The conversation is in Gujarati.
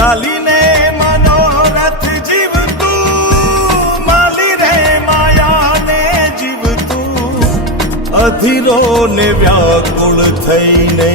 ચાલીને મનોરથ જીવતું, માલી રે માયાને જીવતું, અધીરો ને વ્યાકુળ થઈને